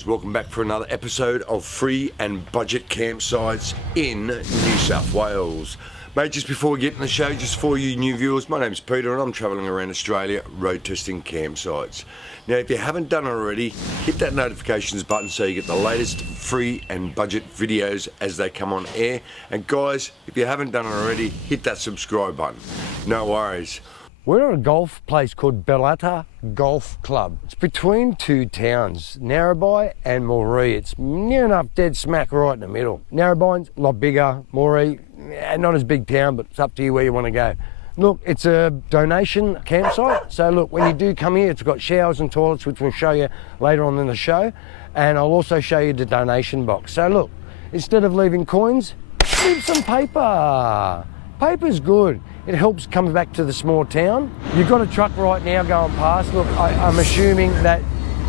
guys, welcome back for another episode of free and budget campsites in New South Wales. Mate, just before we get in the show, just for you new viewers, my name's Peter and I'm travelling around Australia road testing campsites. Now, if you haven't done it already, hit that notifications button so you get the latest free and budget videos as they come on air. And guys, if you haven't done it already, hit that subscribe button. No worries. We're at a golf place called Bellata Golf Club. It's between two towns, Narrabri and Morree. It's near enough dead smack right in the middle. Narrabri's a lot bigger, Morree, not as big town, but it's up to you where you want to go. Look, it's a donation campsite. So look, when you do come here, it's got showers and toilets, which we'll show you later on in the show. And I'll also show you the donation box. So look, instead of leaving coins, leave some paper. Paper's good. It helps come back to the small town. You've got a truck right now going past. Look, I'm assuming that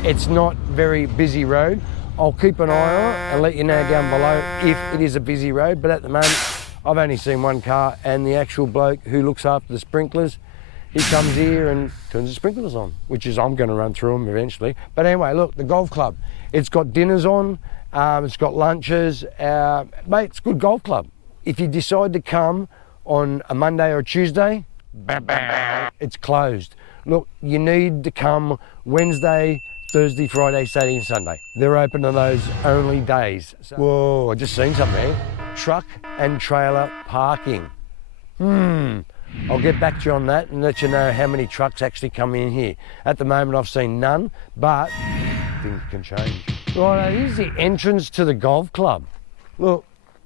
it's not very busy road. I'll keep an eye on it and let you know down below if it is a busy road. But at the moment, I've only seen one car, and the actual bloke who looks after the sprinklers, he comes here and turns the sprinklers on, which is, I'm going to run through them eventually. But anyway, look, the golf club. It's got dinners on, it's got lunches. Mate, it's a good golf club. If you decide to come on a Monday or a Tuesday, it's closed. Look, you need to come Wednesday, Thursday, Friday, Saturday and Sunday. They're open on those only days. Whoa, I just seen something. Truck and trailer parking. I'll get back to you on that and let you know how many trucks actually come in here. At the moment I've seen none, but things can change. Right, here's the entrance to the golf club. Look,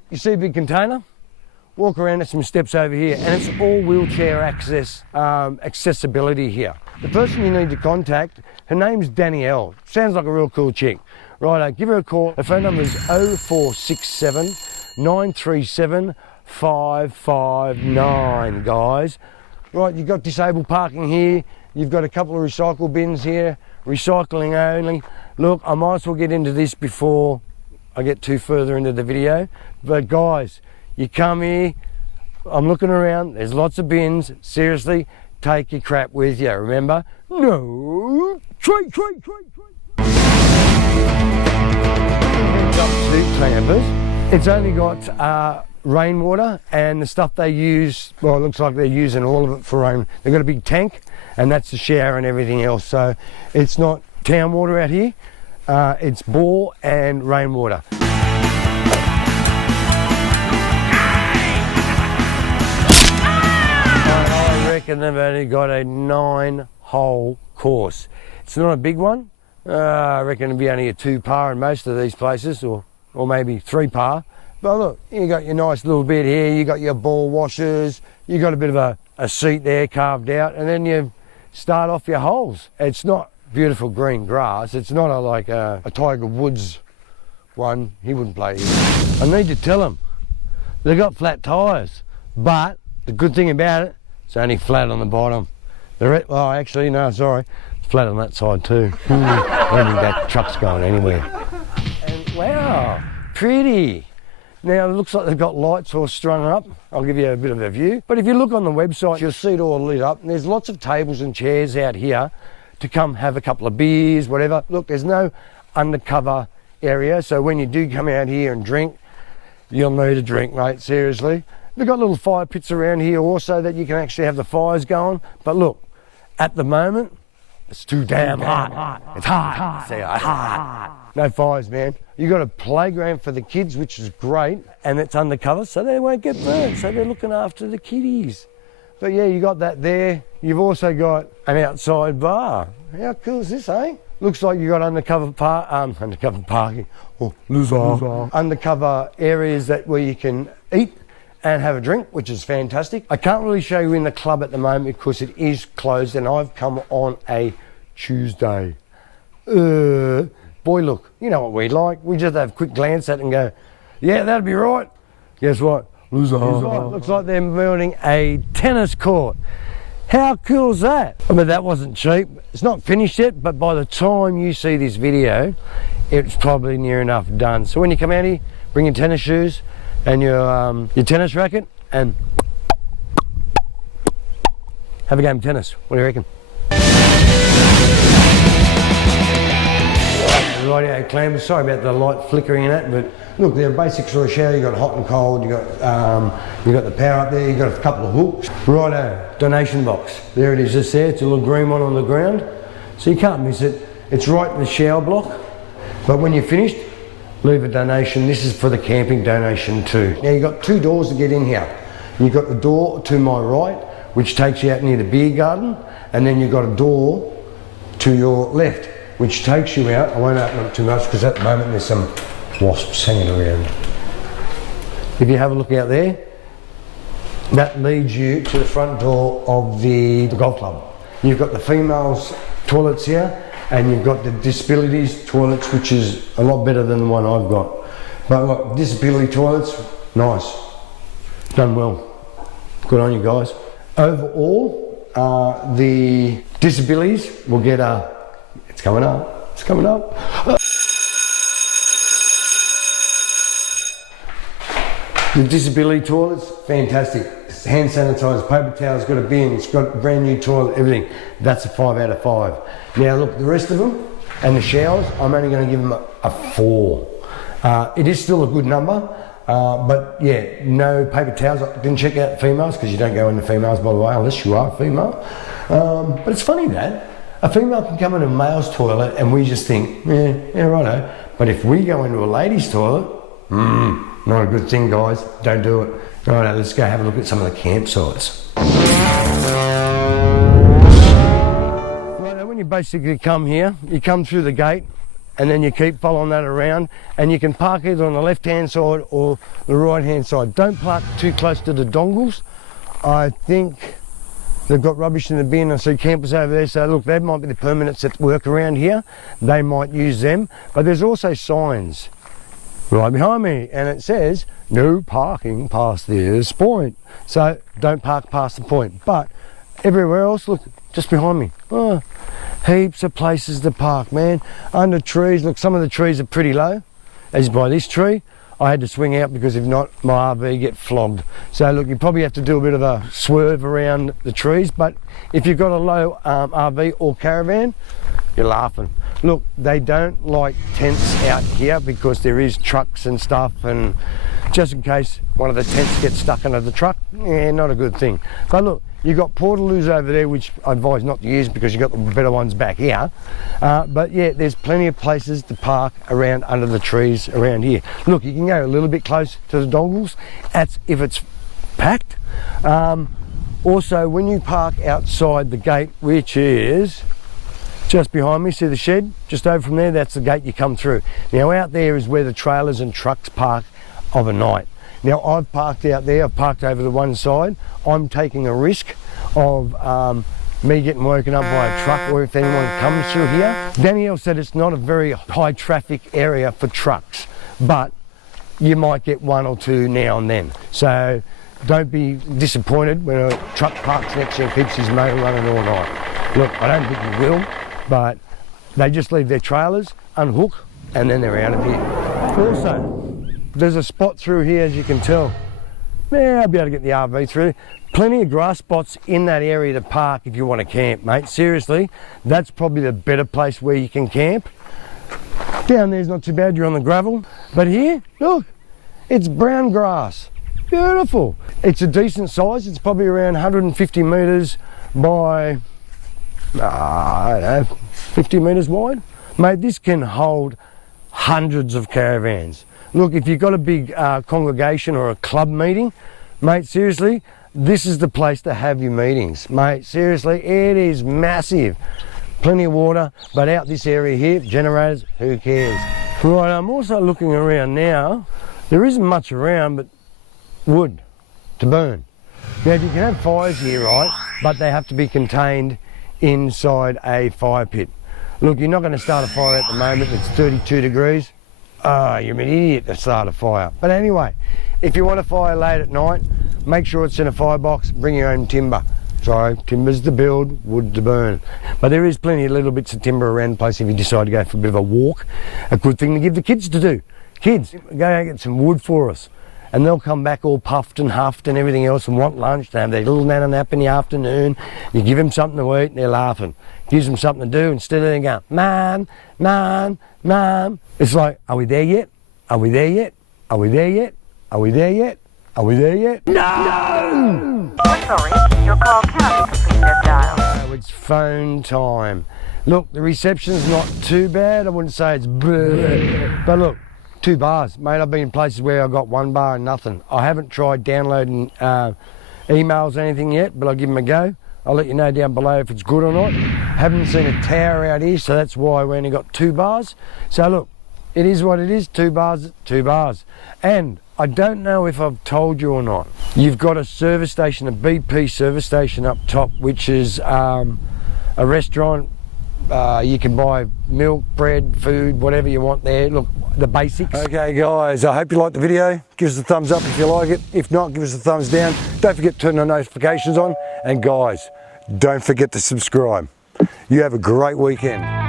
you see a big container? Walk around, there's some steps over here, and it's all wheelchair accessibility here. The person you need to contact, her name's Danielle. Sounds like a real cool chick. Righto, give her a call. Her phone number is 0467 937 559, guys. Right, you've got disabled parking here. You've got a couple of recycle bins here, recycling only. Look, I might as well get into this before I get too further into the video. But guys, you come here, I'm looking around, there's lots of bins. Seriously, take your crap with you, remember? No trade. Got two campers. It's only got rainwater and the stuff they use, well, it looks like they're using all of it for rain. They've got a big tank and that's the shower and everything else. So it's not town water out here, it's bore and rainwater. I reckon they've only got a 9-hole course. It's not a big one. I reckon it'll be only a 2-par in most of these places, or maybe 3-par. But look, you got your nice little bit here, you got your ball washers, you got a bit of a seat there carved out, and then you start off your holes. It's not beautiful green grass. It's not like a Tiger Woods one. He wouldn't play here. I need to tell him, they've got flat tyres, but the good thing about it, it's only flat on the bottom. Oh, actually, no, sorry. It's flat on that side too. I don't think that truck's going anywhere. And wow, pretty. Now, it looks like they've got lights all strung up. I'll give you a bit of a view. But if you look on the website, you'll see it all lit up. And there's lots of tables and chairs out here to come have a couple of beers, whatever. Look, there's no undercover area. So when you do come out here and drink, you'll need a drink, mate, seriously. They've got little fire pits around here also that you can actually have the fires going. But look, at the moment, it's too damn hot. It's hot. Say hot. No fires, man. You got a playground for the kids, which is great, and it's undercover, so they won't get burnt. So they're looking after the kiddies. But yeah, you got that there. You've also got an outside bar. How cool is this, eh? Looks like you got undercover parking. Oh, loser. Undercover areas where you can eat and have a drink, which is fantastic. I can't really show you in the club at the moment because it is closed and I've come on a Tuesday. Boy, look, you know what we like. We just have a quick glance at it and go, yeah, that'd be right. Guess what? Loser. Looks like they're building a tennis court. How cool is that? I mean, that wasn't cheap. It's not finished yet, but by the time you see this video, it's probably near enough done. So when you come out here, bring your tennis shoes and your tennis racket and have a game of tennis. What do you reckon? radio clampers. Sorry about the light flickering in that, but look, they're basics for a shower. You've got hot and cold, you've got the power up there, you've got a couple of hooks. Righto, donation box. There it is, just there. It's a little green one on the ground, so you can't miss it. It's right in the shower block, but when you're finished, leave a donation. This is for the camping donation too. Now you've got two doors to get in here. You've got the door to my right, which takes you out near the beer garden, and then you've got a door to your left, which takes you out. I won't open up too much because at the moment there's some wasps hanging around. If you have a look out there, that leads you to the front door of the golf club. You've got the females' toilets here, and you've got the disabilities toilets, which is a lot better than the one I've got. But look, disability toilets, nice, done well. Good on you guys. Overall, the disabilities will get a, it's coming up, it's coming up. The disability toilets, fantastic. Hand sanitizer, paper towels, got a bin, it's got a brand new toilet, everything. That's a 5 out of 5. Now look, the rest of them and the showers, I'm only going to give them a 4. It is still a good number, but yeah, no paper towels. I didn't check out females because you don't go into females, by the way, unless you are a female. But it's funny that a female can come into a male's toilet and we just think, yeah, righto. But if we go into a lady's toilet, not a good thing, guys. Don't do it. Righto, let's go have a look at some of the campsites. Righto, when you basically come here, you come through the gate and then you keep following that around, and you can park either on the left-hand side or the right-hand side. Don't park too close to the dongles. I think they've got rubbish in the bin. I see campers over there, so look, they might be the permanents that work around here. They might use them, but there's also signs right behind me, and it says no parking past this point, so don't park past the point. But everywhere else, look, just behind me, heaps of places to park, man. Under trees, look, some of the trees are pretty low, as by this tree. I had to swing out because if not, my RV get flogged. So look, you probably have to do a bit of a swerve around the trees, but if you've got a low RV or caravan, you're laughing. Look, they don't like tents out here because there is trucks and stuff, and just in case one of the tents gets stuck under the truck, yeah, not a good thing. But look, you've got portaloos over there, which I advise not to use because you've got the better ones back here. But yeah, there's plenty of places to park around under the trees around here. Look, you can go a little bit close to the dongles, that's if it's packed. Also, when you park outside the gate, which is just behind me, see the shed? Just over from there, that's the gate you come through. Now out there is where the trailers and trucks park overnight. Now I've parked out there, I've parked over the one side. I'm taking a risk of me getting woken up by a truck, or if anyone comes through here. Danielle said it's not a very high traffic area for trucks, but you might get one or two now and then. So don't be disappointed when a truck parks next to you and keeps his motor running all night. Look, I don't think he will, but they just leave their trailers, unhook, and then they're out of here. Also, there's a spot through here, as you can tell. Yeah, I'll be able to get the RV through. Plenty of grass spots in that area to park if you want to camp, mate. Seriously, that's probably the better place where you can camp. Down there's not too bad, you're on the gravel. But here, look, it's brown grass. Beautiful. It's a decent size. It's probably around 150 metres by, I don't know, 50 metres wide. Mate, this can hold hundreds of caravans. Look, if you've got a big congregation or a club meeting, mate, seriously, this is the place to have your meetings. Mate, seriously, it is massive. Plenty of water, but out this area here, generators, who cares? Right, I'm also looking around now. There isn't much around, but wood to burn. Now, you can have fires here, right, but they have to be contained inside a fire pit. Look, you're not going to start a fire at the moment. It's 32 degrees. Oh, you're an idiot to start a fire. But anyway, if you want a fire late at night, make sure it's in a firebox, bring your own timber. So, timber's to build, wood to burn. But there is plenty of little bits of timber around the place if you decide to go for a bit of a walk. A good thing to give the kids to do. Kids, go out and get some wood for us. and they'll come back all puffed and huffed and everything else and want lunch. They have their little nana nap in the afternoon. You give them something to eat and they're laughing. Gives them something to do, instead of them going, Mum, Mum, Mum. It's like, are we there yet? Are we there yet? Are we there yet? Are we there yet? Are we there yet? No! We're sorry, your call cannot be completed as dialed. Oh, it's phone time. Look, the reception's not too bad. I wouldn't say it's bleh. But look, 2 bars. Mate, I've been in places where I got 1 bar and nothing. I haven't tried downloading emails or anything yet, but I'll give them a go. I'll let you know down below if it's good or not. Haven't seen a tower out here, so that's why we only got 2 bars. So look, it is what it is, 2 bars, 2 bars. And I don't know if I've told you or not. You've got a service station, a BP service station up top, which is a restaurant. You can buy milk, bread, food, whatever you want there. Look, the basics. Okay guys, I hope you liked the video. Give us a thumbs up if you like it. If not, give us a thumbs down. Don't forget to turn the notifications on. And guys, don't forget to subscribe. You have a great weekend.